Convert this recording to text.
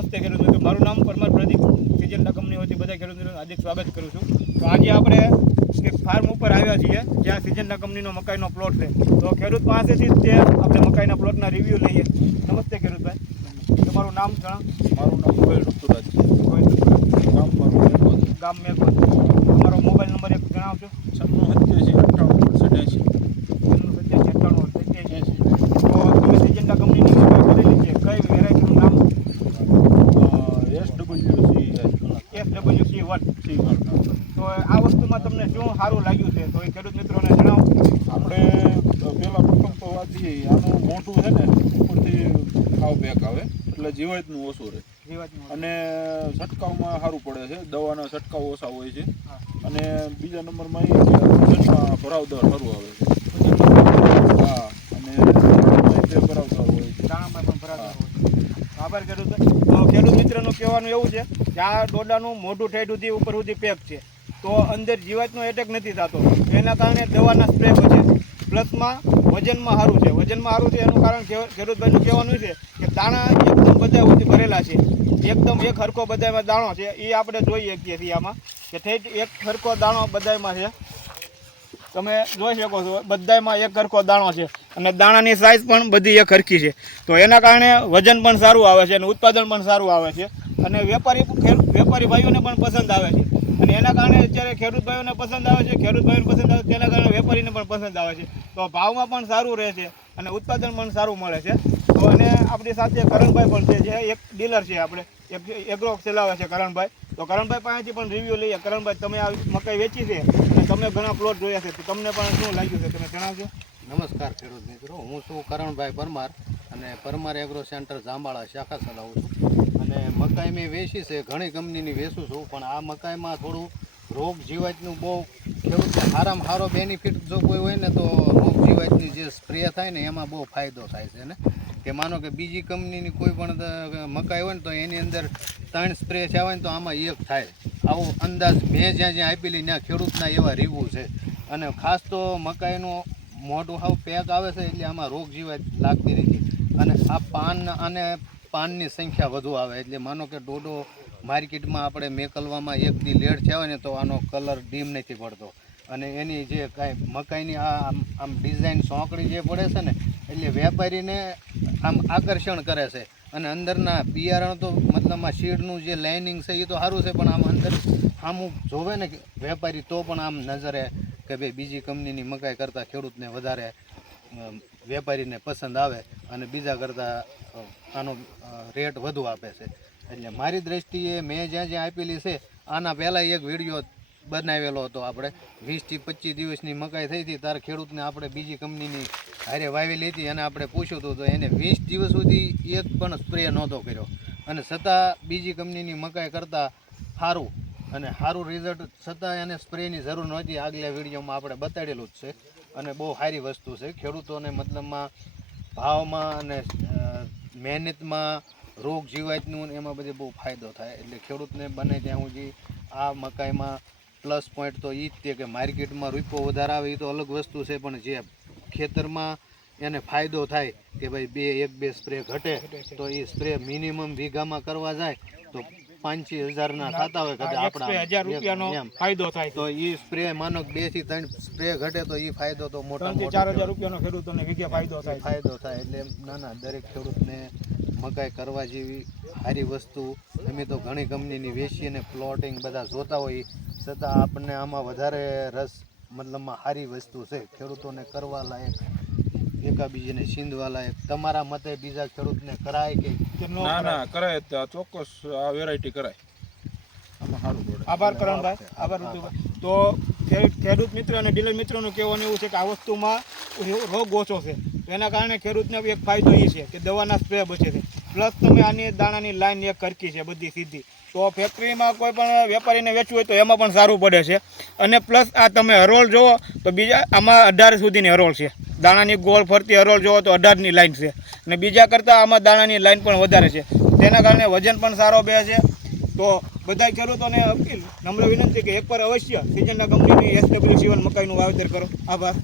નમસ્તે ખેડૂત મિત્રો મારું નામ પરમાર પ્રદીપ સિજન્ટા કંપની વતી બધા ખેડૂત મિત્રોનું હાર્દિક સ્વાગત કરું છું. તો આજે આપણે એક ફાર્મ ઉપર આવ્યા છીએ જ્યાં સિજન્ટા કંપનીનો મકાઈનો પ્લોટ છે. તો ખેડૂત પાસેથી જ તે આપણે મકાઈના પ્લોટના રિવ્યૂ લઈએ. નમસ્તે ખેડૂતભાઈ તમારું નામ જણા મારું નામ ગોયલ ઋતુરાજ. ગામ. ગામ મેઘવન તમારો મોબાઈલ નંબર એક જણાવશો છન્નું સત્યાસી વસ્તુમાં તમને શું સારું લાગ્યું છે? તો એ ખેડૂત મિત્રોને જણાવો. આપણે પહેલાં પ્રથમ તો વાત જઈએ આનું મોટું છે ને ઉપરથી ખાવ પેક આવે એટલે જીવાતનું ઓછું રહે. અને છંટકાવમાં સારું પડે છે દવાના છંટકાવ ઓછા હોય છે. અને બીજા નંબરમાં એ કે ભરાવ દર સારું આવે છે. હા અને દાણામાં તે ભરાવ દર હોય છે. દાણામાં પણ ભરાતા હોય આભાર ખેડૂત. તો ખેડૂત મિત્રનું કહેવાનું એવું છે કે આ દોડાનું મોઢું ઠેઠ સુધી ઉપર સુધી પેક છે. તો અંદર જીવાતનો એટેક નથી થતો. એના કારણે દવાના સ્પ્રે બચે પ્લસમાં વજનમાં સારું છે. વજનમાં સારું છે, એનું કારણ ખેડૂતભાઈનું કહેવાનું છે કે દાણા એકદમ બધા સુધી ભરેલા છે. એકદમ એક હરખો બધામાં દાણો છે. એ આપણે જોઈ શકીએ છીએ આમાં કે થઈ એક હરખો દાણો બધામાં છે. તમે જોઈ શકો છો, બધામાં એક હરખો દાણો છે. અને દાણાની સાઇઝ પણ બધી એક હરખી છે. તો એના કારણે વજન પણ સારું આવે છે અને ઉત્પાદન પણ સારું આવે છે. અને વેપારી વેપારી ભાઈઓને પણ પસંદ આવે છે. અને એના કારણે અત્યારે ખેડૂત ભાઈઓને પસંદ આવે છે. ખેડૂત ભાઈઓને પસંદ આવે છે. તેના કારણે વેપારીને પણ પસંદ આવે છે. તો ભાવમાં પણ સારું રહે છે અને ઉત્પાદન પણ સારું મળે છે. તો અને આપણી સાથે કરણભાઈ પણ છે, જે એક ડીલર છે આપણે. એગ્રો ચલાવે છે કરણભાઈ. તો કરણભાઈ પાસેથી પણ રિવ્યૂ લઈએ. કરણભાઈ, તમે આ મકાઈ વેચી છે અને તમે ઘણા પ્લોટ જોયા છે. તો તમને પણ શું લાગ્યું છે? તમે જણાવજો. નમસ્કાર ખેડૂત મિત્રો. હું છું કરણભાઈ પરમાર અને પરમાર એગ્રો સેન્ટર જાંબાળા, શાખા ચલાવું છું. અને મકાઈ મેં વેચી છે, ઘણી કંપનીની વેચું છું, પણ આ મકાઈમાં થોડું રોગ જીવાતનું બહુ ખેડૂતને સારામાં સારો બેનિફિટ જો કોઈ હોય ને તો રોગ જીવાતની જે સ્પ્રે થાય ને એમાં બહુ ફાયદો થાય છે. ને કે માનો કે બીજી કંપનીની કોઈ પણ મકાઈ હોય ને તો એની અંદર ત્રણ સ્પ્રે છે આવે ને તો આમાં એક થાય. આવો અંદાજ મેં જ્યાં જ્યાં આપેલી ત્યાં ખેડૂતના એવા રીવું છે. અને ખાસ તો મકાઈનું મોઢું હાવ પેક આવે છે એટલે આમાં રોગ જીવાત લાગતી નથી. અને આ પાન અને પાનની સંખ્યા વધુ આવે એટલે માનો કે ડોડો માર્કેટમાં આપણે મેકલવામાં એક દી લેટ થયા હોય ને તો આનો કલર ડીમ નથી પડતો. અને એની જે કાંઈ મકાઈની આ આમ આમ ડિઝાઇન સોંકડી જે પડે છે ને, એટલે વેપારીને આમ આકર્ષણ કરે છે. અને અંદરના બિયારણ તો મતલબમાં શીડનું જે લાઇનિંગ છે એ તો સારું છે, પણ આમ અંદર આમુક જોવે ને વેપારી તો પણ આમ નજરે કે ભાઈ બીજી કંપનીની મકાઈ કરતાં ખેડૂતને વધારે વેપારીને પસંદ આવે. અને બીજા કરતાં આનો રેટ વધુ આપે છે. એટલે મારી દ્રષ્ટિએ મેં જ્યાં જ્યાં આપેલી છે, આના પહેલાં એક વીડિયો બનાવેલો હતો આપણે. વીસથી પચીસ દિવસની મકાઈ થઈ હતી, ત્યારે ખેડૂતને આપણે બીજી કંપનીની હારે વાવેલી હતી અને આપણે પૂછ્યું હતું, તો એને વીસ દિવસ સુધી એક પણ સ્પ્રે નહોતો કર્યો. અને છતાં બીજી કંપનીની મકાઈ કરતાં સારું. અને સારું રિઝલ્ટ છતાં એને સ્પ્રેની જરૂર નહોતી. આગલા વિડીયોમાં આપણે બતાડેલું જ છે. અને બહુ સારી વસ્તુ છે. ખેડૂતોને મતલબમાં ભાવમાં અને મહેનતમાં રોગ જીવાતનું એમાં બધે બહુ ફાયદો થાય. એટલે ખેડૂતને બને ત્યાં સુધી આ મકાઈમાં પ્લસ પોઈન્ટ તો એ જ તે કે માર્કેટમાં રૂપિયો વધારે આવે એ તો અલગ વસ્તુ છે, પણ જે ખેતરમાં એને ફાયદો થાય કે ભાઈ બે, એક બે સ્પ્રે ઘટે, તો એ સ્પ્રે મિનિમમ વીઘામાં કરવા જાય, તો પાંચી હજારના થતા હોય કદાચ આ હજાર રૂપિયાનો ફાયદો થાય. તો એ સ્પ્રે માનો બેથી ત્રણ સ્પ્રે ઘટે તો એ ફાયદો તો મોટો ત્રણ ચાર હજાર રૂપિયાનો ખેડૂતોને વીઘે ફાયદો થાય. ફાયદો થાય એટલે એમ ના ના દરેક ખેડૂતને મકાઈ કરવા જેવી સારી વસ્તુ. અમે તો ઘણી કંપનીની વેચી અને પ્લોટિંગ બધા જોતા હોય. છતાં આપણને આમાં વધારે રસ મતલબમાં સારી વસ્તુ છે. ખેડૂતોને કરવા લાયક એકાબીજાને સિંધવાલા એક. તમારા મતે બીજા ખેડૂતને કરાય કે ના કરાય. ના કરાય. ચોક્કસ આ વેરાયટી કરાય. આમાં સારું પડે. આભાર કરણભાઈ આભાર ઋતુભાઈ. તો ખેડૂત મિત્ર અને ડીલર મિત્રોનું કહેવાનું એવું છે કે આ વસ્તુમાં રોગ ઓછો છે. તો એના કારણે ખેડૂતને એક ફાયદો એ છે કે દવાના સ્પ્રે બચે છે. પ્લસ તમે આની દાણાની લાઈન એક કરકી છે બધી સીધી. તો ફેક્ટરીમાં કોઈ પણ વેપારીને વેચવું હોય તો એમાં પણ સારું પડે છે. અને પ્લસ આ તમે હરોળ જુઓ તો બીજા આમાં અઢાર સુધીની હરોળ છે. દાણાની ગોળ ફરતી હરોળ જોવો તો અઢારની લાઇન છે. અને બીજા કરતાં આમાં દાણાની લાઇન પણ વધારે છે. તેના કારણે વજન પણ સારો બે છે. તો બધા ખેડૂતોને અપીલ, નમ્ર વિનંતી કે એકવાર અવશ્ય સિઝનના કંપનીની એસ ડબલ્યુ સીવન મકાઈનું વાવેતર કરો. આભાર.